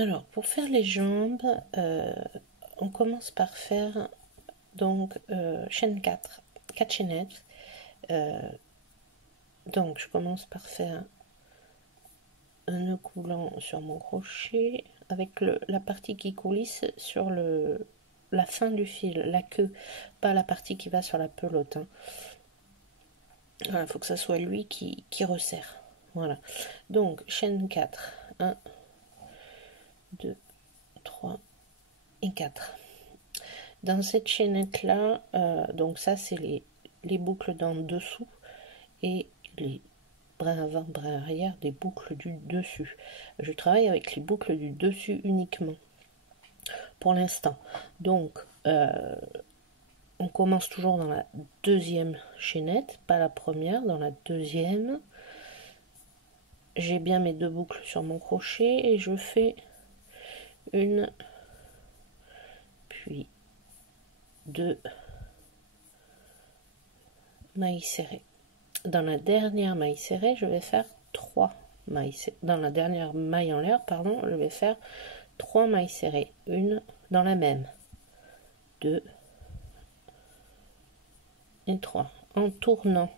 Alors, pour faire les jambes, on commence par faire donc chaîne 4 chaînettes. Donc, je commence par faire un nœud coulant sur mon crochet avec la partie qui coulisse sur la fin du fil, la queue, pas la partie qui va sur la pelote. Hein. Voilà, il faut que ça soit lui qui resserre. Voilà. Donc, chaîne 4. 1, 2, 3 et 4. Dans cette chaînette là, donc ça c'est les boucles d'en dessous et les brins avant, brins arrière des boucles du dessus. Je travaille avec les boucles du dessus uniquement pour l'instant. Donc on commence toujours dans la deuxième chaînette, pas la première, dans la deuxième. J'ai bien mes deux boucles sur mon crochet et je fais une, puis deux mailles serrées. Dans la dernière maille serrée, je vais faire 3 mailles serrées. Dans la dernière maille en l'air, pardon, je vais faire 3 mailles serrées. Une dans la même, 2 et 3. En tournant.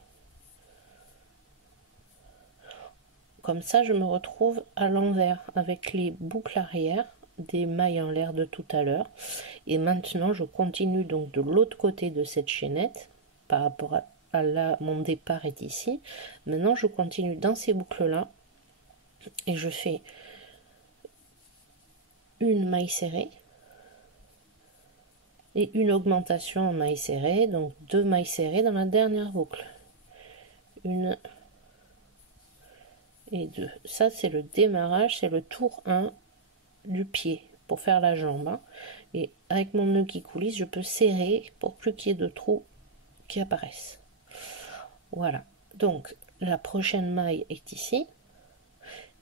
Comme ça, je me retrouve à l'envers avec les boucles arrière des mailles en l'air de tout à l'heure. Et maintenant, je continue donc de l'autre côté de cette chaînette par rapport à là, mon départ est ici. Maintenant, je continue dans ces boucles-là et je fais une maille serrée et une augmentation en maille serrée, donc 2 mailles serrées dans la dernière boucle. 1 et 2. Ça, c'est le démarrage, c'est le tour 1 du pied pour faire la jambe. Hein. Et avec mon nœud qui coulisse, je peux serrer pour plus qu'il y ait de trous qui apparaissent. Voilà. Donc, la prochaine maille est ici.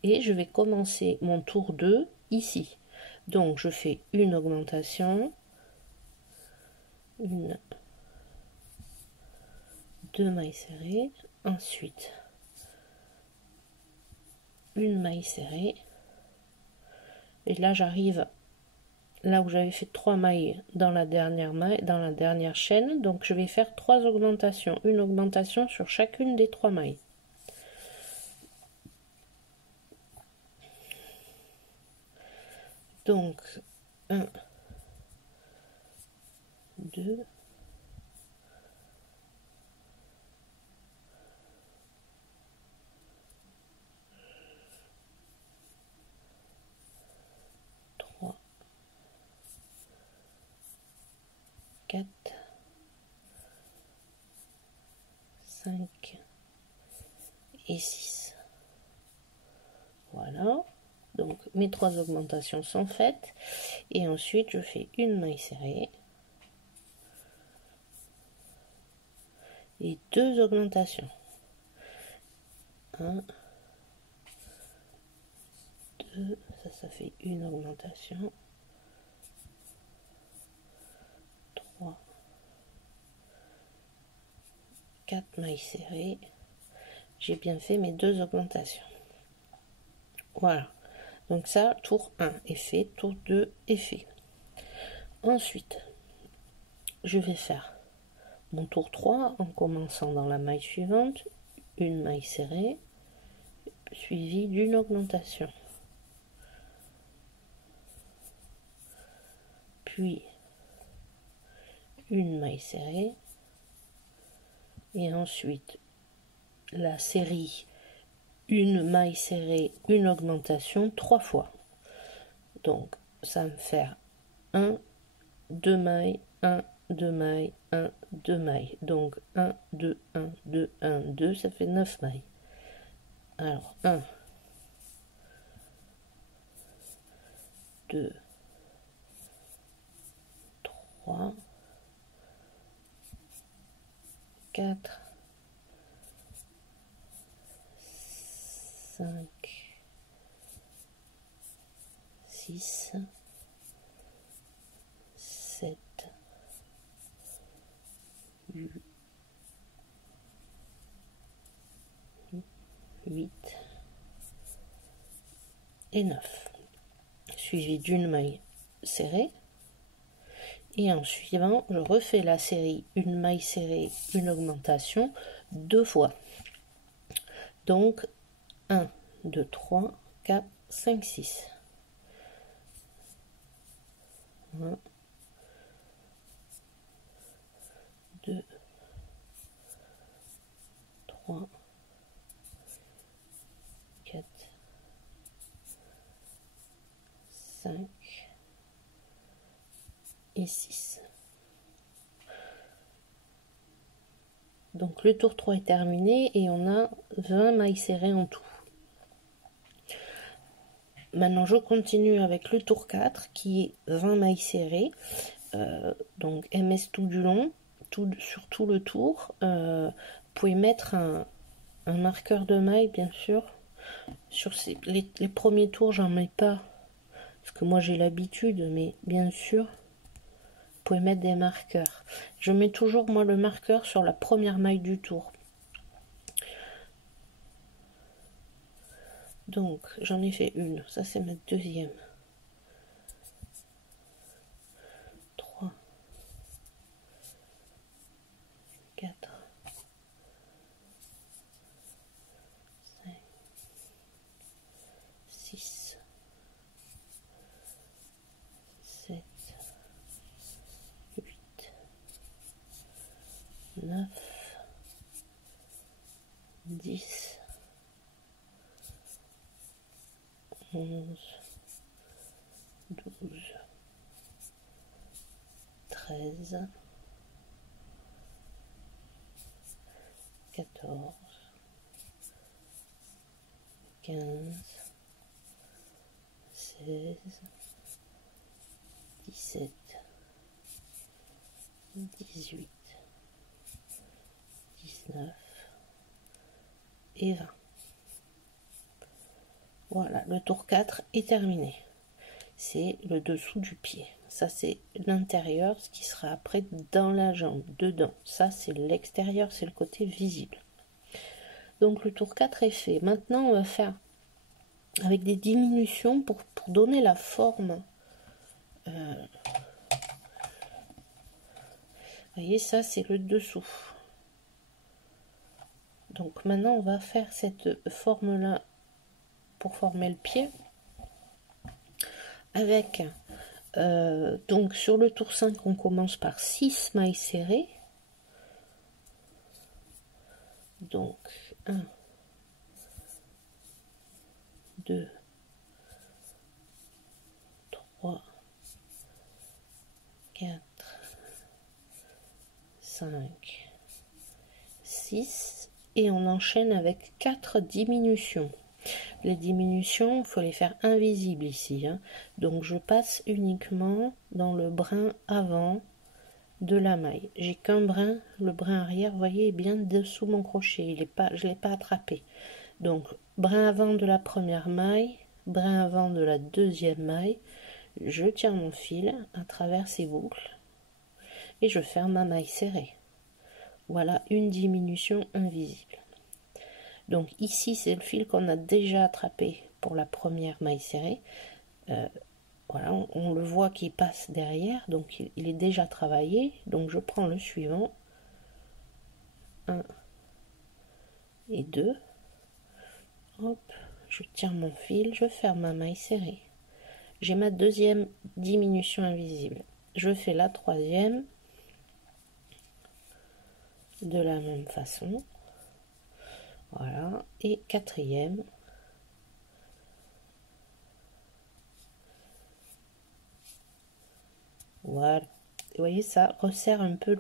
Et je vais commencer mon tour 2 ici. Donc, je fais une augmentation. 1, 2 mailles serrées. Ensuite, une maille serrée. Et là, j'arrive là où j'avais fait 3 mailles dans la dernière chaîne. Donc, je vais faire 3 augmentations. Une augmentation sur chacune des 3 mailles. Donc, 1, 2, 3, 4, 5 et 6. Voilà. Donc, mes 3 augmentations sont faites. Et ensuite, je fais une maille serrée. Et 2 augmentations. 1, 2, ça fait une augmentation. 3, 4 mailles serrées. J'ai bien fait mes 2 augmentations. Voilà. Donc ça, tour 1 est fait, tour 2 est fait. Ensuite, je vais faire mon tour 3 en commençant dans la maille suivante, une maille serrée, suivie d'une augmentation. Puis, une maille serrée. Et ensuite, la série, une maille serrée, une augmentation, 3 fois. Donc, ça va me faire 1, 2 mailles, 1, 2 mailles, 1, 2 mailles. Donc 1, 2, 1, 2, 1, 2, ça fait 9 mailles. Alors 1, 2, 3, 4, 5, 6, 7, 8 et 9. suivi d'une maille serrée. Et en suivant, je refais la série, une maille serrée, une augmentation, 2 fois. Donc, 1, 2, 3, 4, 5, 6. 1, 2, 3, 4, 5 et 6. Donc le tour 3 est terminé et on a 20 mailles serrées en tout. Maintenant je continue avec le tour 4 qui est 20 mailles serrées. Donc MS tout du long, sur tout le tour. Vous pouvez mettre un marqueur de mailles bien sûr. Sur les premiers tours j'en mets pas parce que moi j'ai l'habitude, mais bien sûr vous pouvez mettre des marqueurs. Je mets toujours moi le marqueur sur la première maille du tour. Donc j'en ai fait une, ça c'est ma deuxième. 3, 4, 5, 6, 7, 8, 9, 10, 11, 12, 13, 14, 15, 16, 17, 18, 19 et 20. Voilà, le tour 4 est terminé. C'est le dessous du pied. Ça, c'est l'intérieur, ce qui sera après dans la jambe, dedans. Ça, c'est l'extérieur, c'est le côté visible. Donc, le tour 4 est fait. Maintenant, on va faire avec des diminutions pour donner la forme. Vous voyez, ça, c'est le dessous. Donc, maintenant, on va faire cette forme-là pour former le pied. Avec, donc sur le tour 5, on commence par 6 mailles serrées. Donc, 1, 2, 3, 4, 5, 6. Et on enchaîne avec 4 diminutions. Les diminutions, il faut les faire invisibles ici. Hein. Donc je passe uniquement dans le brin avant de la maille. J'ai qu'un brin, le brin arrière, vous voyez, est bien dessous mon crochet. Je ne l'ai pas attrapé. Donc brin avant de la première maille, brin avant de la deuxième maille. Je tire mon fil à travers ces boucles et je ferme ma maille serrée. Voilà une diminution invisible. Donc ici, c'est le fil qu'on a déjà attrapé pour la première maille serrée. Voilà, on le voit qui passe derrière, donc il est déjà travaillé. Donc je prends le suivant. 1 et 2. Hop, je tire mon fil, je ferme ma maille serrée. J'ai ma deuxième diminution invisible. Je fais la troisième de la même façon. Voilà, et quatrième. Voilà. Vous voyez, ça resserre un peu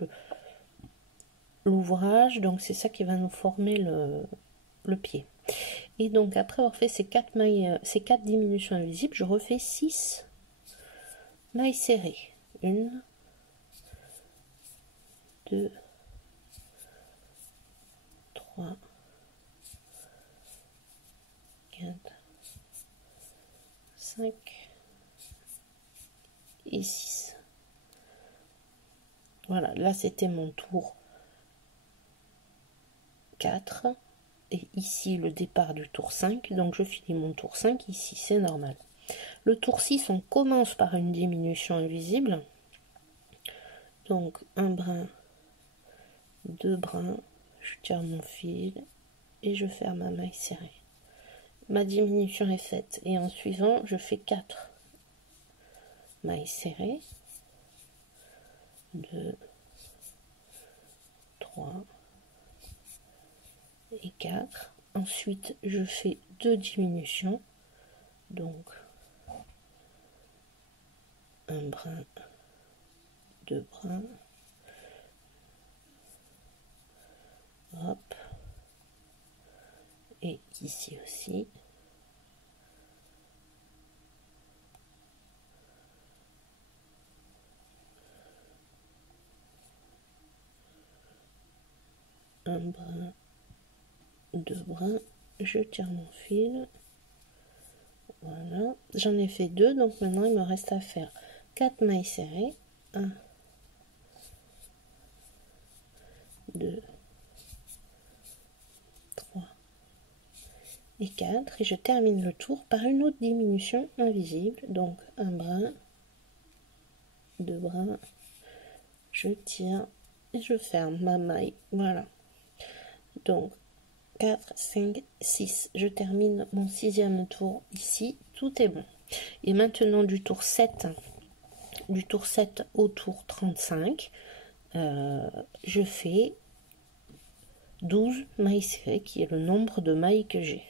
l'ouvrage, donc c'est ça qui va nous former le pied. Et donc après avoir fait ces 4 mailles, ces 4 diminutions invisibles, je refais 6 mailles serrées. 1, 2, 3, 4, 5 et 6. Voilà, là c'était mon tour 4 et ici le départ du tour 5, donc je finis mon tour 5 ici, c'est normal. Le tour 6, on commence par une diminution invisible. Donc un brin, 2 brins, je tire mon fil et je ferme ma maille serrée. Ma diminution est faite et en suivant, je fais 4 mailles serrées. 2, 3 et 4. Ensuite, je fais 2 diminutions. Donc, un brin, 2 brins. Hop. Et ici aussi. Un brin, 2 brins, je tire mon fil. Voilà, j'en ai fait 2, donc maintenant il me reste à faire 4 mailles serrées. 1, 2, 3 et 4. Et je termine le tour par une autre diminution invisible. Donc un brin, 2 brins, je tire et je ferme ma maille. Voilà. Donc 4, 5, 6. Je termine mon 6e tour ici. Tout est bon. Et maintenant du tour 7 au tour 35, je fais 12 mailles serrées, qui est le nombre de mailles que j'ai.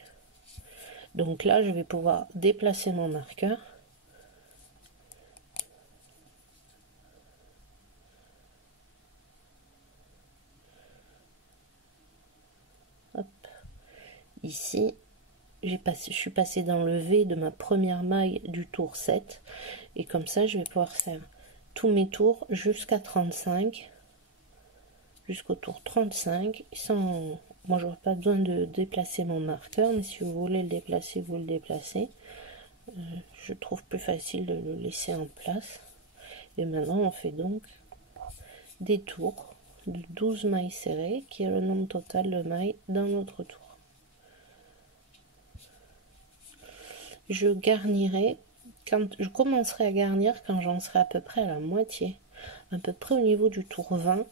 Donc là, je vais pouvoir déplacer mon marqueur. Hop. Ici, je suis passée dans le V de ma première maille du tour 7. Et comme ça, je vais pouvoir faire tous mes tours jusqu'à 35. Jusqu'au tour 35. Sans... Moi, j'aurais pas besoin de déplacer mon marqueur, mais si vous voulez le déplacer, vous le déplacez. Je trouve plus facile de le laisser en place. Et maintenant, on fait donc des tours de 12 mailles serrées, qui est le nombre total de mailles dans notre tour. Je garnirai, quand je commencerai à garnir quand j'en serai à peu près à la moitié, à peu près au niveau du tour 20.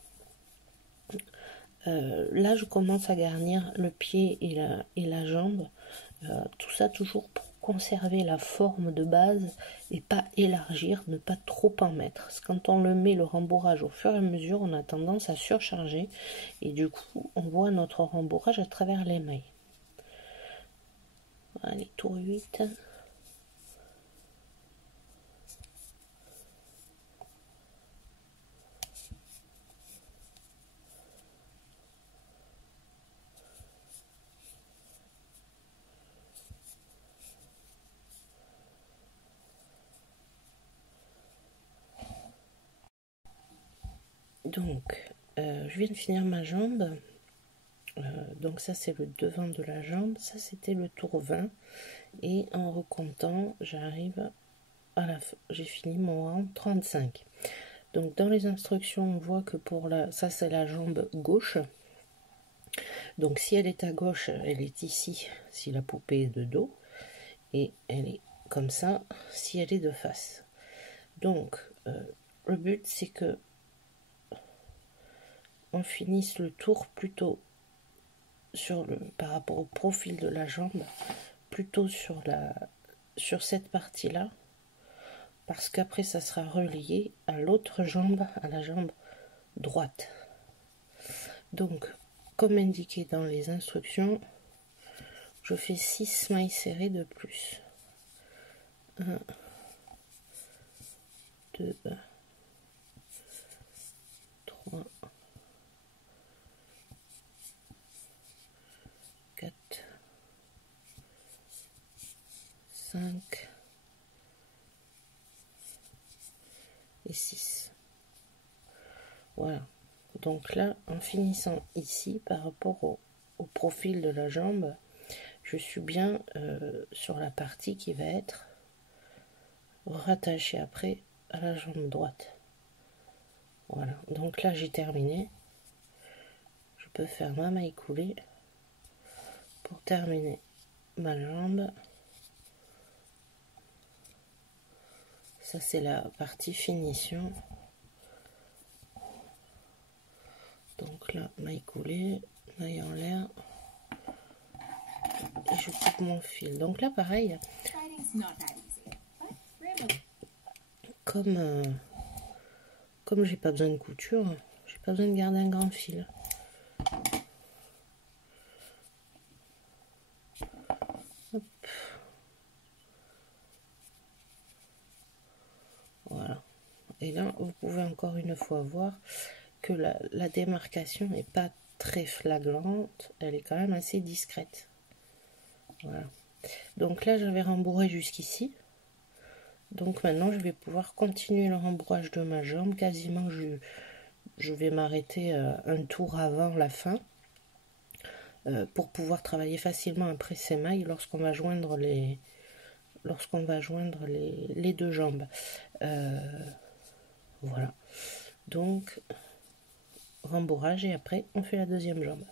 Là, je commence à garnir le pied et la jambe. Tout ça toujours pour conserver la forme de base et pas élargir, ne pas trop en mettre. Parce que quand on le met le rembourrage au fur et à mesure, on a tendance à surcharger et du coup, on voit notre rembourrage à travers les mailles. Allez, tour 8. Donc, je viens de finir ma jambe. Donc ça, c'est le devant de la jambe. Ça, c'était le tour 20. Et en recomptant, j'arrive à la fin. J'ai fini mon rang 35. Donc, dans les instructions, on voit que pour ça, c'est la jambe gauche. Donc, si elle est à gauche, elle est ici, si la poupée est de dos. Et elle est comme ça, si elle est de face. Donc, le but, c'est que on finisse le tour plutôt par rapport au profil de la jambe, plutôt sur cette partie-là, parce qu'après ça sera relié à l'autre jambe, à la jambe droite. Donc, comme indiqué dans les instructions, je fais 6 mailles serrées de plus. 1, 2, 3, 4, 5 et 6. Voilà. Donc là, en finissant ici, par rapport au profil de la jambe, je suis bien sur la partie qui va être rattachée après à la jambe droite. Voilà, donc là j'ai terminé. Je peux faire ma maille coulée pour terminer ma jambe. Ça c'est la partie finition. Donc là, maille coulée, maille en l'air. Et je coupe mon fil. Donc là pareil, comme j'ai pas besoin de couture, j'ai pas besoin de garder un grand fil. Hop. Voilà. Et là, vous pouvez encore une fois voir que la démarcation n'est pas très flagrante, elle est quand même assez discrète. Voilà. Donc là, j'avais rembourré jusqu'ici. Donc maintenant, je vais pouvoir continuer le rembourrage de ma jambe. Quasiment, je vais m'arrêter un tour avant la fin pour pouvoir travailler facilement après ces mailles lorsqu'on va joindre les deux jambes. Voilà. Donc, rembourrage et après, on fait la deuxième jambe.